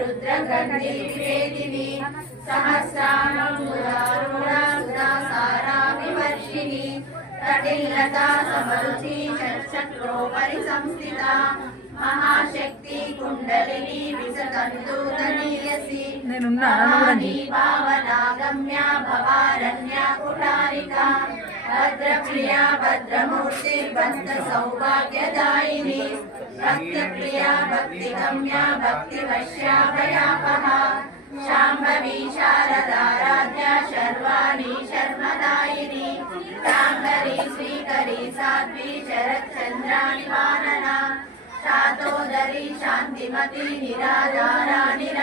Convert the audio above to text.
रुद्रगन्धिवेदिनी सहस्राममुदारुणासुधासाराभिवर्षिणी तटिल्लता समरुचि चक्षुरोपरि संस्थिता महाशक्ति कुण्डलिनी विसतन्तूतनीयसी भवानी पावनागम्या भवारण्या कुटारिका भद्रप्रिया भद्रमूर्ति भक्त सौभाग्यदायिनी भक्तप्रिया भक्तिगम्या भक्तिवश्या भयापहा शाम्भवी शारदाराध्या शर्वाणी शर्मदायिनी शाङ्करी श्रीकरी साध्वी शरच्चन्द्राणि वानना शातोदरी शान्तिमती निराधारा निरञ्जना।